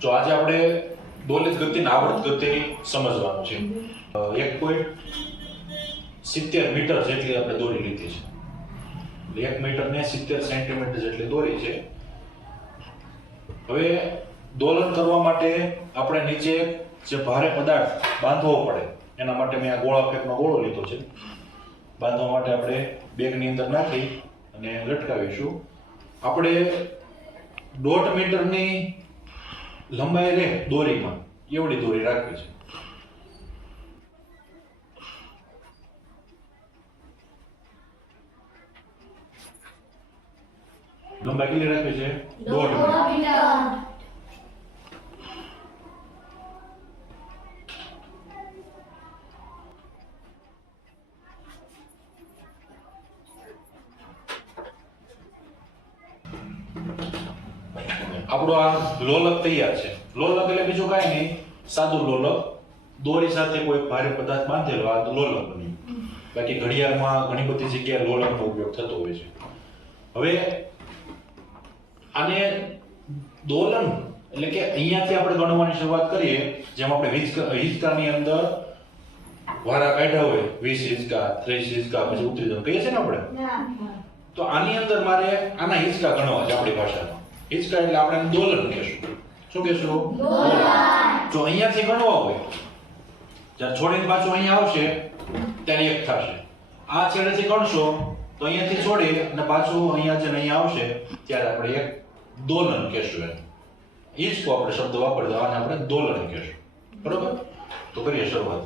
જો આજે આપણે દોલિત ગતિ અને આવર્ત ગતિની સમજવાનું છે. 1.70 મીટર જેટલી આપણે દોરી લીધી છે. 1 મીટર ને 70 સેન્ટીમીટર જેટલી દોરી છે. હવે દોલન કરવા માટે આપણે નીચે જે ભારે પદાર્થ બાંધવો પડે એના માટે મેં આ ગોળા ફેંકનો ગોળો લીધો છે. બાંધવા માટે આપણે બેગની અંદર નાખી અને લટકાવીશું. આપણે 1.5 મીટરની લંબાઈ રહે દોરીમાં એવડી દોરી રાખવી છે. લંબાઈ કેટલી રાખવી છે? 1.5 મીટર. આપણો આ લોલક તૈયાર છે. લોલક એટલે બીજું કાંઈ નહીં, સાદું લોલક. દોરી સાથે કોઈ ભારે પદાર્થ બાંધેલો આ લોલક બન્યું. બાકી ઘડિયાળમાં ઘણી બધી જગ્યાએ લોલકનો ઉપયોગ થતો હોય છે. હવે આને દોલન એટલે કે અહીંયાથી આપણે ગણવાની શરૂઆત કરીએ. જેમ આપણે હિંચકાની અંદર વારા કાઢ્યા હોય 20 હિંચકા 30 હિંચકા પછી ઉતરી જવાનું કહીએ છીએ ને આપણે. તો આની અંદર મારે આના હિંચકા ગણવા છે આપણી ભાષામાં. હિંચકા એટલે આપણે દોલન કહેશું. શું કહેશું? દોલન. જો અહીંયાથી ગણવા હોય જ્યારે છોડીને પાછું અહીંયા આવશે ત્યારે એક થશે. આ છેડેથી ગણશો તો અહીંયાથી છોડી અને પાછું અહીંયા જે અહીંયા આવશે ત્યારે આપણે એક દોલન કહેશું. એમ હિંચકો આપણે શબ્દ વાપરજો આને આપણે દોલન કહેશું. બરોબર? તો કરીએ શરૂઆત.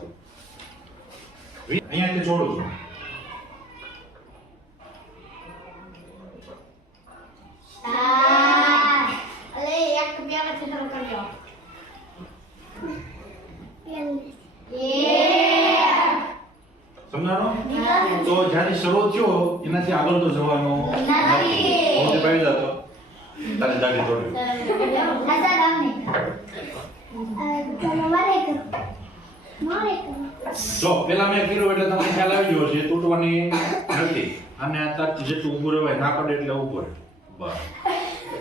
અહીંયાથી છોડું છું. સમજાણો? તો જ્યારે શરૂ થયો એનાથી આગળ તો જવાનું નથી. હું પાડી જતો તારી દાઢી તોડી. જો પેલા મેં કીધું એટલે તમને ખ્યાલ આવી ગયો છે તૂટવાની નથી. અને આ તારથી જેટલું ઊભું રહેવાય ના પડે એટલે ઊભો રહે. બસ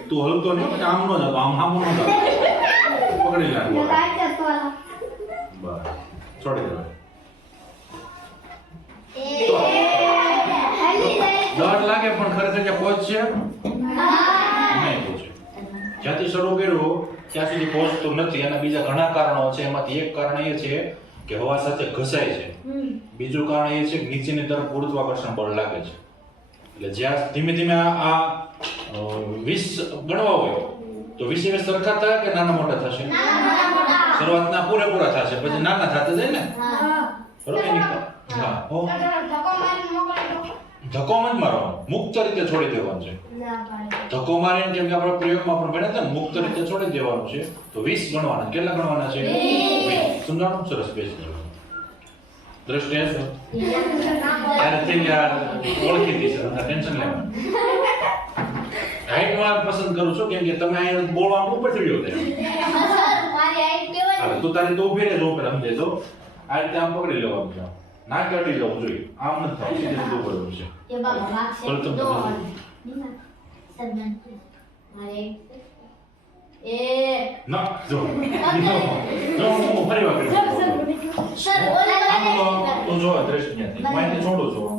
તું હલતો નહીં કે આમ નો જતો આમ આમ નો જતો પકડી લાગ. બસ છોડી દેવાય. ડર લાગે પણ ખરેખર કે પહોંચશે નહીં પહોંચે. જ્યાંથી શરૂ કર્યું ત્યાં સુધી પહોંચતું નથી. અને બીજા ઘણા કારણો છે. એમાંથી એક કારણ એ છે કે હવા સાથે ઘસાય છે. બીજું કારણ એ છે કે નીચેની તરફ ગુરુત્વાકર્ષણ બળ લાગે છે. એટલે જ્યાં ધીમે ધીમે આ 20 ગણવા હોય તો 20 સરખા થાય કે નાના મોટા થશે? શરૂઆતના પૂરેપૂરા થશે પછી નાના થતા જાય ને. બરોબર? હા ધક્કો મત મારવાનો, મુક્ત રીતે છોડી દેવાનું છે. ધક્કો મારીને કેમ કે આપણે પ્રયોગમાં પણ ભણ્યા હતા ને મુક્ત રીતે છોડી દેવાનું છે. તો 20 ગણવાના. કેટલા ગણવાના છે? 20. સમજાણું? સરસ. બેસી જાઓ. દ્રષ્ટિ હશે ત્યારે તે ઓળખી દીધી છે. ટેન્શન લેવાનું. હાઈટ માં પસંદ કરું છું કેમ કે તમે અહીંયા બોલવા ઉપરથી ગયો છે. હાલે તું તારી તો ઉભી રહે જો ઉપર સમજે તો આ રીતે આમ પકડી લેવાનું છે. ના કાઢી જવું જોઈએ. આમ નથી થવું. સીધી રીતે ઉપર છે. ના જો હું ફરી વાર કરું તો જો દ્રષ્ટિ નથી માહિતી છોડું છું.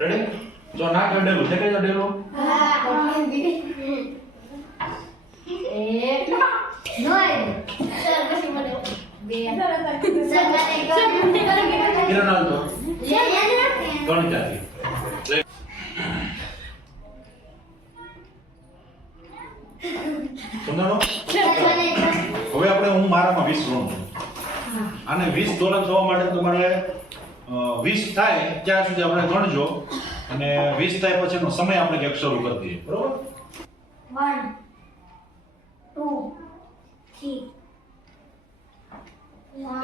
રેડી? જો ના કાઢેલું છે કે કાઢેલું? હવે આપણે હું મારામાં 20 ગણું છું. આને 20 દોલન થવા માટે તમારે 20 થાય ત્યાં સુધી આપણે ગણજો અને 20 થાય પછીનો સમય આપણે ક્યાંક શરૂ કરી દઈએ. બરોબર? 1 2 3 4 5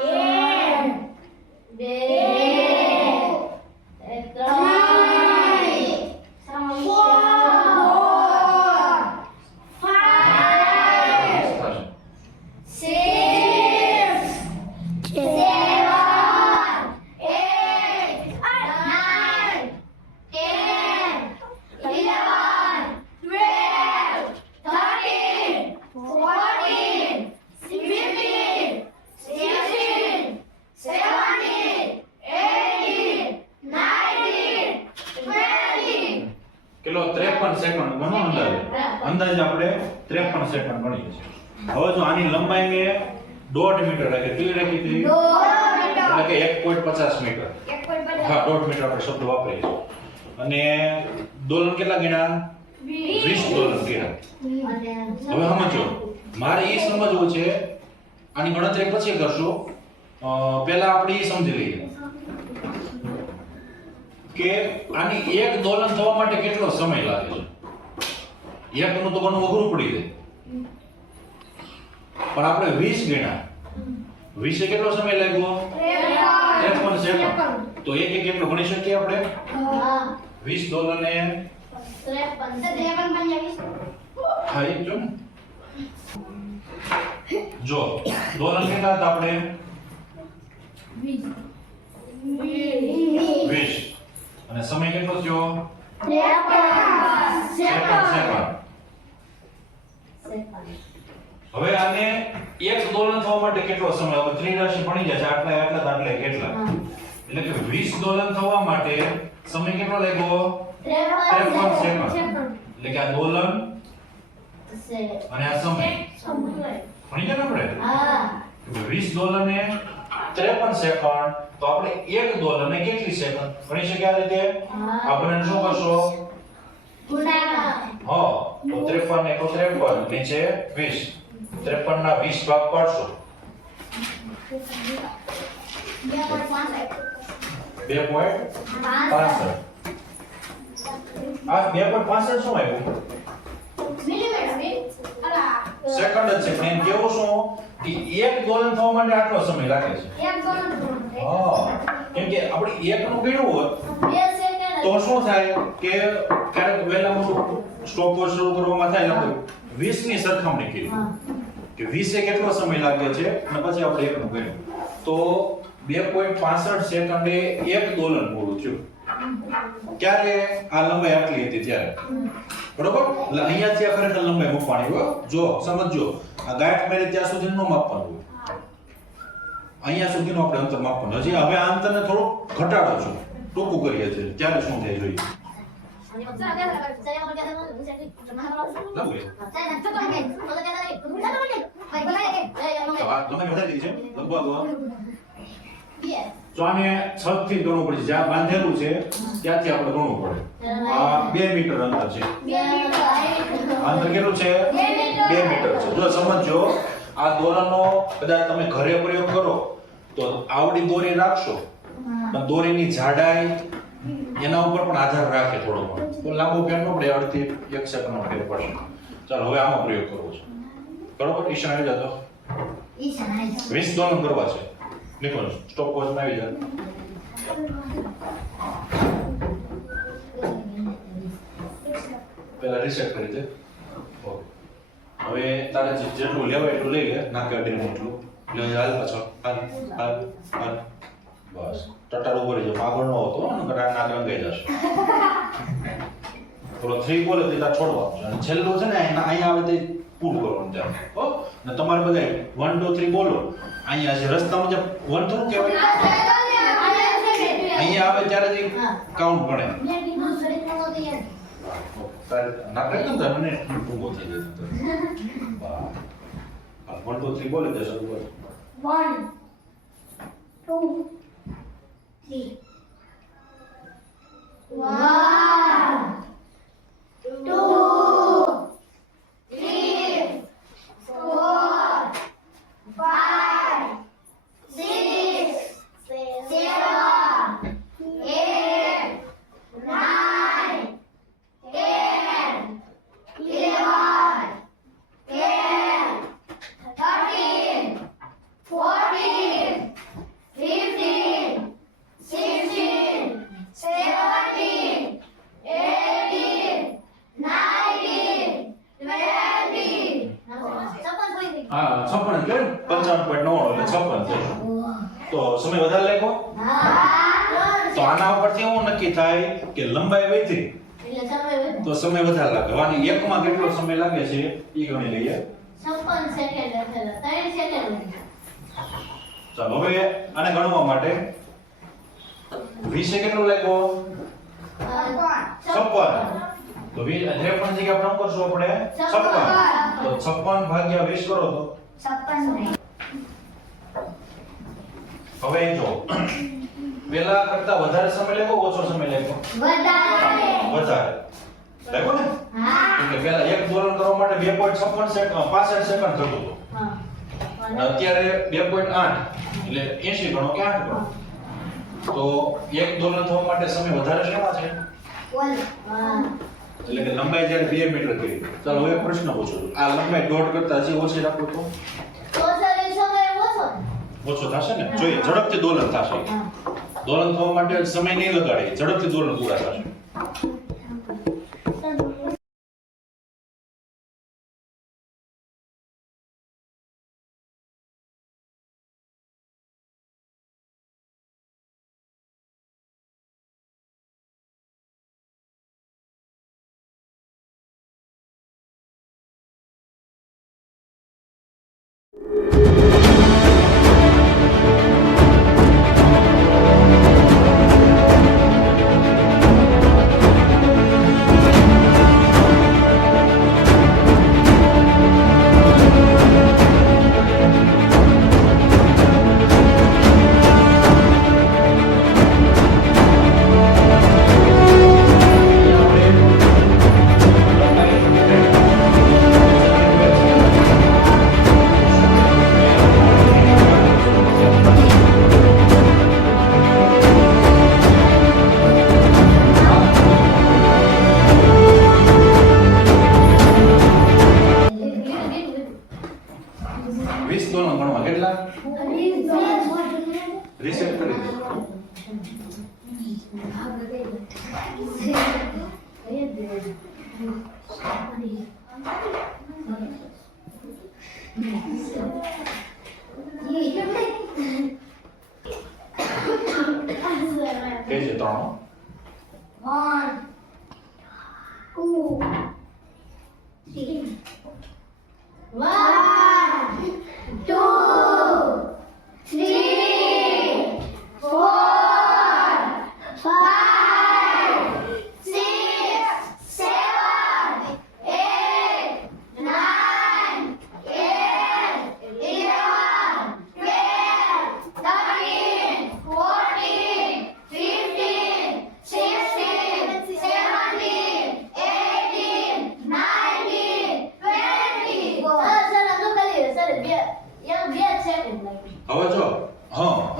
આપણે 53 સેકન્ડ ગણીએ છીએ. હવે જો આની લંબાઈ મેં 1.5 મીટર રાખી, કેટલી રાખી હતી? એટલે કે 1.50 મીટર. હા, 1.5 મીટર આપણે શબ્દ વાપરીએ છીએ. અને દોલન કેટલા ગણ્યા? 20 દોલન ગણ્યા. હવે સમજો, મારે એ સમજવું છે, આની ગણતરી પછી કરશું. પહેલા આપણે એ સમજી લઈએ કે આની એક દોલન થવા માટે કેટલો સમય લાગે છે. એકનું તો ઘણું અઘરું પડી જાય, પણ આપણે 20 ગણ્યા. 20 એ કેટલો સમય લાગ્યો? 53 સેકન્ડ. તો એક એક કેટલો ગણી શકીએ આપણે? 20 દોલન એ હા, એક જો ને. જો દોલન કેટલા હતા આપણે? 20. અને સમય કેટલો થયો? 53 સેકન્ડ. હવે આને એક દોલન થવા માટે કેટલો સમય? હવે ત્રિરાશિ ભણી જશે, આટલા કેટલા. એટલે કે 20 દોલન થવા માટે સમય કેટલો લાગ્યો? 53 સેકન્ડ. એટલે કે આ દોલન અને આ સમય ભણી ગયા ને આપણે? 20 દોલને 53 સેકન્ડ. તો આપણે એક દોલને કેટલી સેકન્ડ ગણી શકીએ આ રીતે? આપણે શું કરશો? હા, તો 53 * 53 નીચે 20. 53 ના 20 ભાગ પાડશો. 2.65. આ 2.65 શું આવ્યું? સેકન્ડ જ છે, પણ એમ કેવું શું કે એક દોલન થવા માટે આટલો સમય લાગે છે. હા, કેમ કે આપણે એક નું ગણ્યું હોત તો શું થાય કે ક્યારેક વહેલા સ્ટોપવોચ શરૂ કરવામાં થાય એટલે 20 ની સરખામણી કરી કે 20 એ કેટલો સમય લાગે છે અને પછી આપણે એક નું ગણ્યું તો 2.65 સેકન્ડે એક દોલન પૂરું થયું. ક્યારે? આ લંબાઈ આટલી હતી ત્યારે. બરોબર? એટલે અહીંયાથી આ ખરેખર લંબાઈ મૂકવાની હોય. જો સમજો, આ ગાંઠ મેરે ત્યાં સુધીનું ન માપવાનું હોય, અહીંયા સુધીનું આપણે અંતર માપવાનું. હજી હવે આ અંતરને થોડું ઘટાડો છો, ટૂંકું કરીએ છીએ, ત્યારે શું થાય જોઈએ. લંબાઈ વધારી દીધી છે લગભગ. તો આને 6 થી ગણવું પડે. જ્યાં બાંધેલું છે ત્યાંથી આપણે ગણવું પડે. આ 2 મીટર અંતર છે. અંતર કેટલું છે? 2 મીટર છે. જો સમજો, આ દોરાનો કદાચ તમે ઘરે પ્રયોગ કરો તો આવડી દોરી રાખશો, પણ દોરીની જાડાઈ એના ઉપર પણ આધાર રાખે થોડો ઘણો. તો લાંબો ફેર ન પડે, અડધી 1 સેકન્ડનો ફેર પડશે. ચાલો હવે આમાં પ્રયોગ કરવો છે. બરોબર? ઈશાન આવી જતો. 20 દોલન કરવા છે. નિકોલ સ્ટોપ વોચમાં આવી જાય. પહેલા રીસેટ કરી દે. ઓકે, હવે તારે જેટલું લેવાય એટલું લઈ લે. નાકે અડીને એટલું લે. હાલ પાછો, હાલ. બસ ટટાર ઉપર જ આગળ ન હોતો નકર નાક રંગાઈ જશે. થોડો 3 બોલે તો છોડવાનું છે અને છેલ્લું છે ને અહીંયા આવે તે પૂરું કરવાનું છે. હો, ને તમારે બધા 1 2 3 બોલો. અહીંયા જે રસ્તામાં જે 1 થોડું કહેવાય, અહીંયા આવે ત્યારે જ કાઉન્ટ ગણે. નાક એકદમ તમને ટૂંકો થઈ જાય. 1 2 3 બોલે તો શરૂ કરો. 1 2 3 1 2 હા 56 એટલે 55.9 એટલે 56 છે. તો સમય વધારે લાગ્યો. તો આના ઉપરથી એવું નક્કી થાય કે લંબાઈ વધી તો સમય વધારે લાગે. આની એકમાં કેટલો સમય લાગે છે એ ગણી લઈએ. 56 સેકન્ડ એટલે 3 સેકન્ડ. ચાલો હવે આને ગણવા માટે 20 કેટલો લાગ્યો? 56. તો 53 ની જગ્યાએ આપણે શું કરશું આપણે 56 તો 56 ભાગ્યા 20 કરો તો 56 હવે જો પેલા કરતા વધારે સમય લેવો ઓછો સમય લેવો વધારે લેવો ને હા એટલે પેલા એક દોલન કરવા માટે 2.56 સેકન્ડ 65 સેકન્ડ થતું હતું હા અત્યારે 2.8 એટલે 80 ગણો કે 8 ગણો તો એક દોલન થવા માટે સમય વધારે શેમાં છે એટલે કે લંબાઈ જ્યારે 2 મીટર કરી ચાલો હવે પ્રશ્ન પૂછું આ લંબાઈ દોઢ કરતા હજી ઓછી રાખો તો ઓછો થશે ને જોઈએ ઝડપથી દોલન થશે દોલન થવા માટે સમય નહીં લગાડે ઝડપથી દોલન પૂરા થશે રીસેટ કરી દો કે છે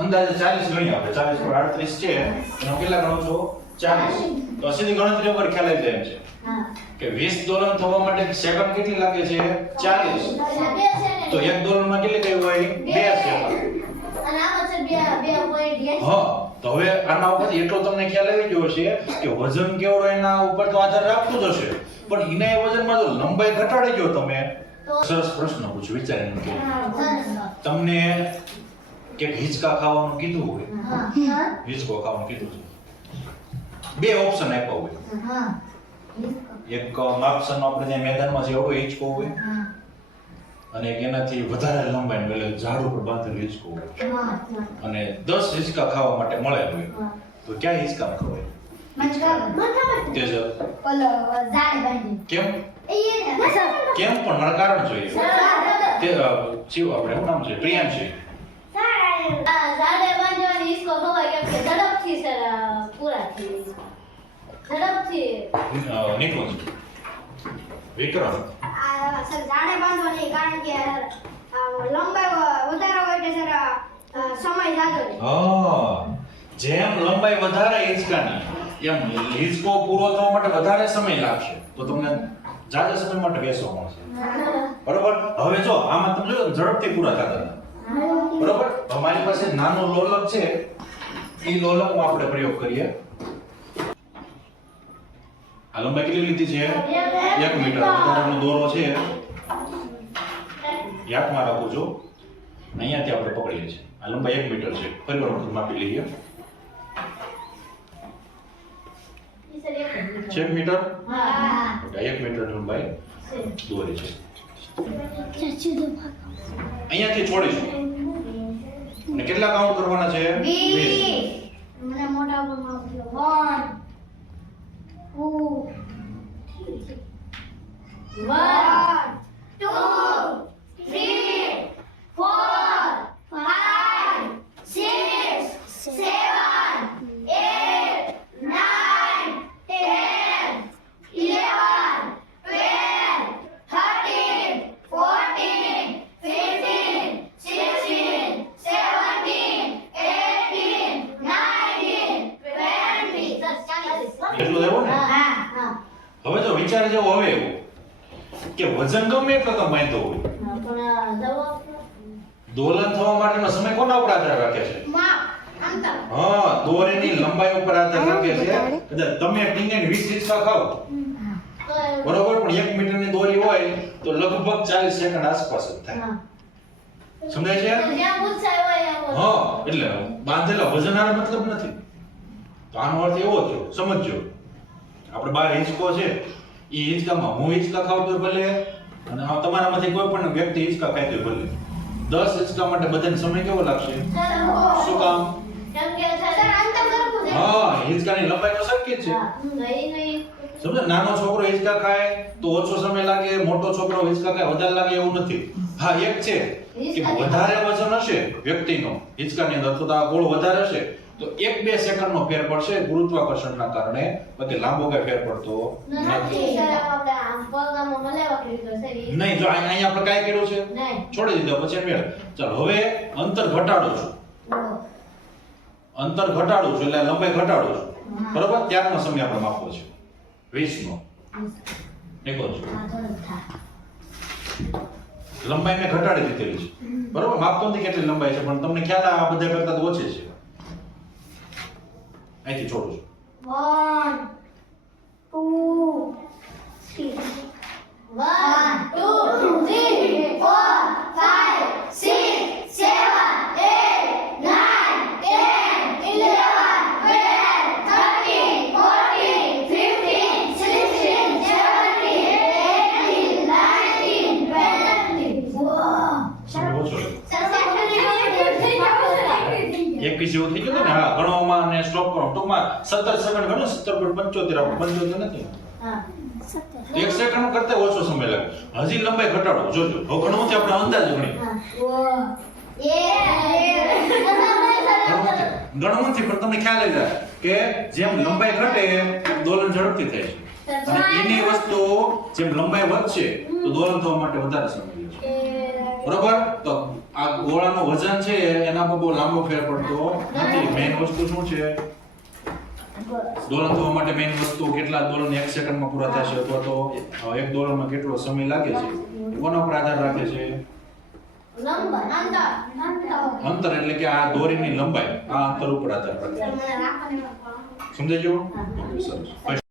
ત્રણ 40 ગણી આપણે 40 પર 38 છે એનો કેટલા ગણો છો 40 તો સીધી ગણતરી ઉપર ખ્યાલ આવી જાય એમ છે કે 20 દોલન થવા માટે સેકન્ડ કેટલી લાગે છે 40 તો એક દોલનમાં કેટલી કઈ હોય 2 સેકન્ડ અને આમાં છે 2.8 હા તો હવે આના ઉપરથી એટલો તમને ખ્યાલ આવી ગયો છે કે વજન કેવડો એના ઉપર તો આધાર રાખતું જ હશે પણ એના વજનમાં જો લંબાઈ ઘટાડી ગયો તમે સરસ પ્રશ્ન પૂછો વિચારીને કે તમને કે હિંચકા ખાવાનું કીધું હોય હિંચકો ખાવાનું કીધું છે બે ઓપ્શન આપ્યા હોય એક માપસરનો આપણે જે મેદાનમાં જેવડો હિંચકો હોય અને એક એનાથી વધારે લંબાઈ એટલે ઝાડ ઉપર બાંધેલો હિંચકો હોય અને 10 હિંચકા ખાવા માટે મળે હોય તો ક્યાં હિંચકા ખવાય તેજ કેમ કેમ પણ મારું કારણ જોઈએ તે જીવ આપણે શું નામ છે પ્રિયાંશી ઝાડે બાંધવાની હિસકો ખવાય કેમ કે ઝડપથી સર પૂરા થઈ ઝડપથી નિકુંજ વિક્રમ સર ઝાડે બાંધવાની કારણ કે લંબાઈ વધારે હોય એટલે સર સમય જાજો લે હા જેમ લંબાઈ વધારે હિંચકાની એમ હિંચકો પૂરો થવા માટે વધારે સમય લાગશે તો તમને જાજા સમય માટે બેસવા મળશે બરોબર હવે જો આમાં તમે જોયો ઝડપથી પૂરા થતા હતા બરોબર અમારી પાસે નાનો લોલક છે એ લોલકનો આપણે પ્રયોગ કરીએ આ લંબાઈ કેટલી લીધી છે 1 મીટર વધારાનો દોરો છે યાદમાં રાખો છો અહીંયાથી આપણે પકડીએ છીએ આ લંબાઈ 1 મીટર છે ફરી વખત માપી લઈએ છે 1 મીટર હા 1 મીટર લંબાઈ દોરી છે અહીંયાથી છોડીશું અને કેટલા કાઉન્ટ કરવાના છે 20 મને મોટા ઉપર 1 2 3 1 2 3 4 5 6 7 8 9 10 11 12 13 14 15 16 17 18 19 20 એટલું આવ્યું ને હા હવે જો વિચાર જેવો હવે એવો કે વજન ગમે એટલો તો બાંધો હોય પણ દોલન થવા માટેનો સમય કોના ઉપર આધાર રાખે છે માપ અંતર હા દોરીની લંબાઈ ઉપર આધાર રાખે છે કદાચ તમે ટીંગાને 20 હિંચકા ખાઓ બરોબર પણ 1 મીટરની દોરી હોય તો લગભગ 40 સેકન્ડ આસપાસ જ થાય સમજાય છે જ્યાં પૂછાય હોય એમ હા એટલે બાંધેલા વજનનો મતલબ નથી તો આનો અર્થ એવો થયો સમજજો આપણે 12 હિંચકો છે એ હિંચકામાં હું હિંચકા ખાવ તો ભલે અને તમારામાંથી કોઈ પણ વ્યક્તિ હિંચકા ખાય તો ભલે 10 હિંચકા માટે બધાને સમય કેવો લાગશે શું કામ કેમ કે સર અંતર સરખું છે હા હિંચકાની લંબાઈ તો સરખી જ છે નહીં સમજો નાનો છોકરો હિંચકા ખાય તો ઓછો સમય લાગે મોટો છોકરો હિંચકા ખાય વધારે લાગે એવું નથી હા એક છે કે વધારે વજન હશે વ્યક્તિનો હિંચકાની અંદર તો આ ગોળ વધારે હશે તો 1-2 સેકન્ડનો ફેર પડશે ગુરુત્વાકર્ષણના કારણે બાકી લાંબો કઈ ફેર પડતો નથી સર આપણે આમ પગમાં મલેવા કર્યું છે નહીં જો અહીંયા આપણે કાઈ કર્યું છે નહીં છોડી દીધો પછી મેળ ચાલો હવે અંતર ઘટાડું છું અંતર ઘટાડું છું એટલે લંબાઈ ઘટાડું છું બરોબર ત્યારનો સમય આપણે માપવો છે 20 નો નીકળો છું લંબાઈ મેં ઘટાડી દીધેલી છે બરોબર માપતો નથી કેટલી લંબાઈ છે પણ તમને ખ્યાલ આ બધા કરતા તો ઓછી છે અહીંથી છોડું છું 1 2 1 2 3 4 5 6 7 8 9 10 11 12 13 14 15 16 17 18 19 20 સમય ઓછો છે. સર 21 જેવું થઈ ગયું ને હા ગણવામાં અને સ્ટોપ કરો ટૂંકમાં 17 સેકન્ડ ગણો 17.75 આપણે 75 નથી હા 1 સેકન્ડ કરતા ઓછો સમય લાગે હજી લંબાઈ ઘટાડો જોજો હવે ઘણું છે આપણે અંદાજ ગણી ઘણું નથી પણ તમને ખ્યાલ આવી જાય કે જેમ લંબાઈ ઘટે એમ દોલન ઝડપથી થાય છે અને એની વસ્તુ જેમ લંબાઈ વધશે તો દોલન થવા માટે વધારે સમય લે છે બરોબર તો આ ગોળાનો વજન છે એના પર બહુ લાંબો ફેર પડતો નથી મેઈન વસ્તુ શું છે દોલન થવા માટે મેઈન વસ્તુ કેટલા દોલન 1 સેકન્ડમાં પૂરા થશે અથવા તો એક દોલનમાં કેટલો સમય લાગે છે કોના પર આધાર રાખે છે અંતર એટલે કે આ દોરીની લંબાઈ આ અંતર ઉપર આધાર રાખે છે સમજાઈ ગયું સરસ